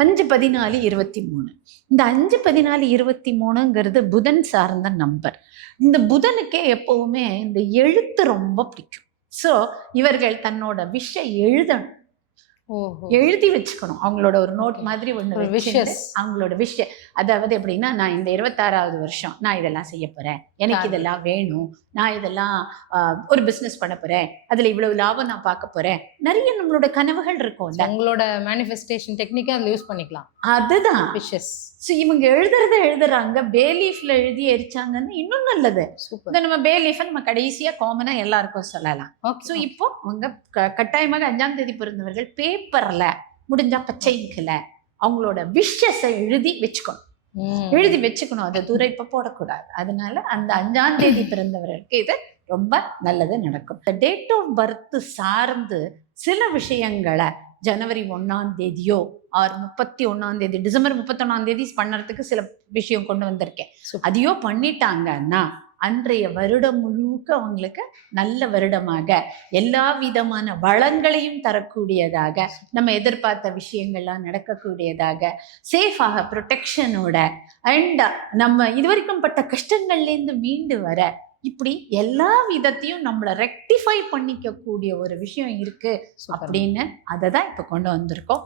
அஞ்சு பதினாலு இருபத்தி மூணு. இந்த அஞ்சு பதினாலு இருபத்தி மூணுங்கிறது புதன் சார்ந்த நம்பர் இந்த புதனுக்கே எப்போவுமே இந்த எழுத்து ரொம்ப பிடிக்கும். ஸோ இவர்கள் தன்னோட விஷ எழுதணும். எழுதி வச்சுக்கணும். அவங்களோட ஒரு நோட் மாதிரி ஒன்று wishes. அவங்களோட விஷ அதாவது எப்படின்னா நான் இந்த இருபத்தாறாவது வருஷம் நான் இதெல்லாம் செய்ய போறேன். எனக்கு. இதெல்லாம் வேணும். நான் இதெல்லாம் ஒரு பிசினஸ் பண்ண போறேன். அதுல இவ்வளவு லாபம் நான் பார்க்க போறேன். நிறைய நம்மளோட கனவுகள் இருக்கும்ல. உங்களோட மேனிஃபெஸ்டேஷன் டெக்னிக்கை அதில் யூஸ் பண்ணிக்கலாம். அதுதான். விஷஸ் ஸோ இவங்க எழுதுறத எழுதுறாங்க. பேலீஃப்ல எழுதி எரிச்சாங்கன்னு இன்னும் நல்லது. சூப்பர் நம்ம பேலீஃபை நம்ம கடைசியா காமனா எல்லாருக்கும் சொல்லலாம். ஸோ இப்போ அவங்க கட்டாயமாக அஞ்சாம் தேதி பிறந்தவர்கள் பேப்பர்ல முடிஞ்சா பச்சை இங்கில் அவங்களோட விஷஸை எழுதி வச்சுக்கணும். எழுதி வச்சுக்கணும். அதை தூரம் இப்போ போடக்கூடாது. அதனால அந்த அஞ்சாம் தேதி பிறந்தவர்களுக்கு இது ரொம்ப நல்லது நடக்கும். இந்த டேட் ஆஃப் பர்த் சார்ந்து சில விஷயங்களை ஜனவரி ஒண்ணாம் தேதியோ ஆர் முப்பத்தி ஒண்ணாம் தேதி டிசம்பர் முப்பத்தொன்னாம் தேதி பண்ணுறதுக்கு சில விஷயம் கொண்டு வந்திருக்கேன். அதையோ பண்ணிட்டாங்கன்னா அன்றைய வருடம் முழுக்க அவங்களுக்கு நல்ல வருடமாக எல்லா விதமான வளங்களையும் தரக்கூடியதாக நம்ம எதிர்பார்த்த விஷயங்கள்லாம் நடக்கக்கூடியதாக சேஃபாக ப்ரொடெக்ஷனோட அண்ட் நம்ம இதுவரைக்கும் பட்ட கஷ்டங்கள்லேருந்து மீண்டு வர இப்படி எல்லா விதத்தையும் நம்மளை ரெக்டிஃபை பண்ணிக்க கூடிய ஒரு விஷயம் இருக்கு. அப்படின்னு அதை தான் இப்போ கொண்டு வந்திருக்கோம்.